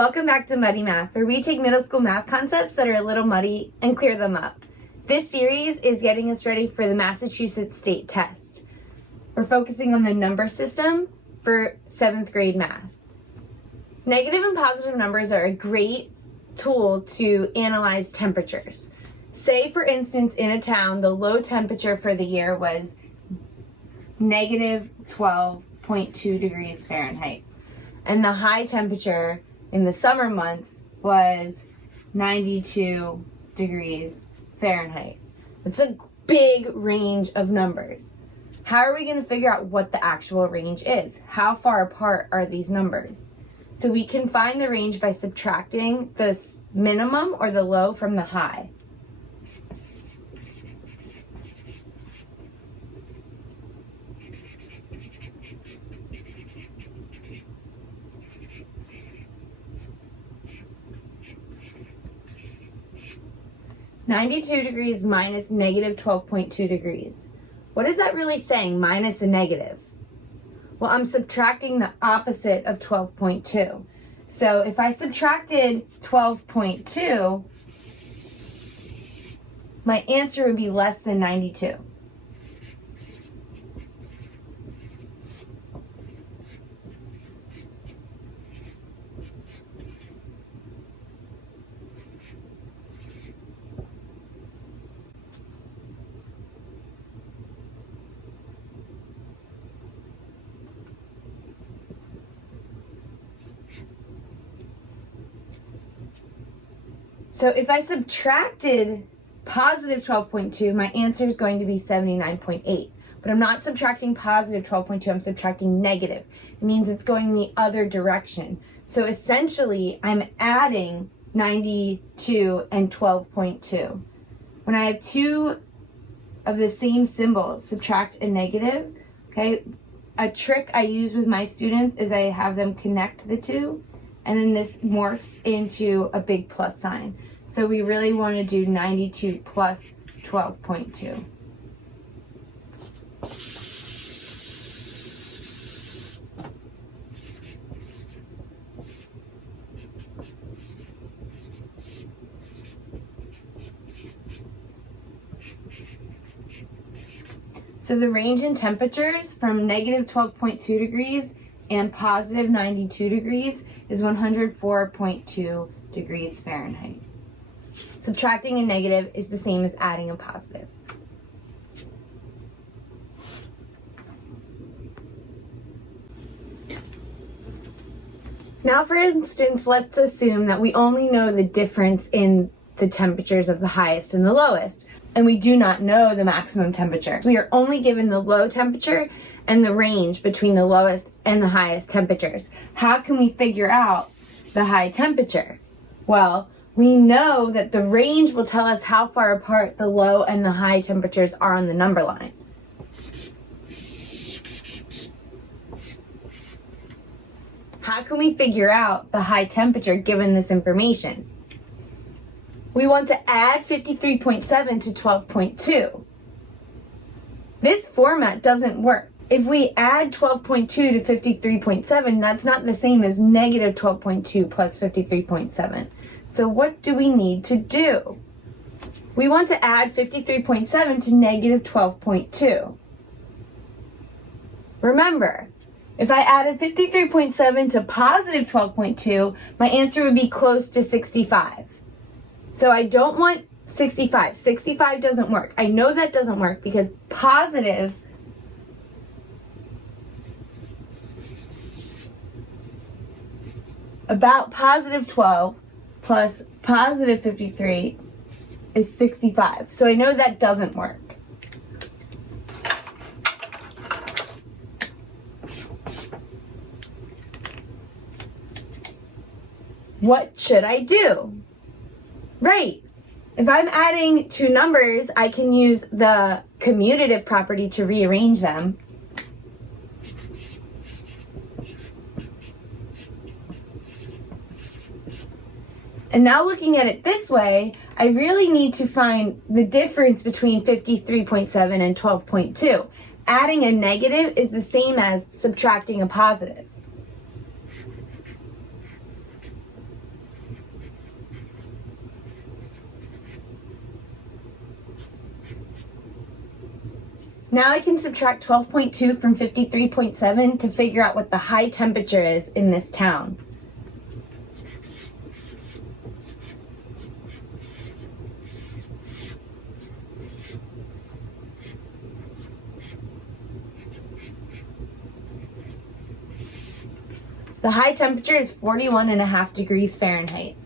Welcome back to Muddy Math, where we take middle school math concepts that are a little muddy and clear them up. This series is getting us ready for the Massachusetts state test. We're focusing on the number system for 7th grade math. Negative and positive numbers are a great tool to analyze temperatures. Say, for instance, in a town, the low temperature for the year was negative 12.2 degrees Fahrenheit, and the high temperature in the summer months was 92 degrees Fahrenheit. It's a big range of numbers. How are we going to figure out what the actual range is? How far apart are these numbers? So we can find the range by subtracting the minimum or the low from the high. (92 degrees minus negative 12.2 degrees. What is that really saying, minus a negative? Well, I'm subtracting the opposite of 12.2. So if I subtracted 12.2, my answer would be less than 92. So if I subtracted positive 12.2, my answer is going to be 79.8. But I'm not subtracting positive 12.2, I'm subtracting negative. It means it's going the other direction. So essentially, I'm adding 92 and 12.2. When I have two of the same symbols, subtract a negative, okay? A trick I use with my students is I have them connect the two, and then this morphs into a big plus sign. So we really want to do 92 plus 12.2. So the range in temperatures from negative 12.2 degrees and positive 92 degrees is 104.2 degrees Fahrenheit. Subtracting a negative is the same as adding a positive. Now, for instance, let's assume that we only know the difference in the temperatures of the highest and the lowest, and we do not know the maximum temperature. We are only given the low temperature and the range between the lowest and the highest temperatures. How can we figure out the high temperature? Well, we know that the range will tell us how far apart the low and the high temperatures are on the number line. How can we figure out the high temperature given this information? We want to add 53.7 to 12.2. This format doesn't work. If we add 12.2 to 53.7, that's not the same as negative 12.2 plus 53.7. So what do we need to do? We want to add 53.7 to negative 12.2. Remember, if I added 53.7 to positive 12.2, my answer would be close to 65. So I don't want 65. 65 doesn't work. I know that doesn't work because positive about positive 12 plus positive 53 is 65. So I know that doesn't work. What should I do? Right. If I'm adding two numbers, I can use the commutative property to rearrange them. And now looking at it this way, I really need to find the difference between 53.7 and 12.2. Adding a negative is the same as subtracting a positive. Now I can subtract 12.2 from 53.7 to figure out what the high temperature is in this town. The high temperature is 41.5 degrees Fahrenheit.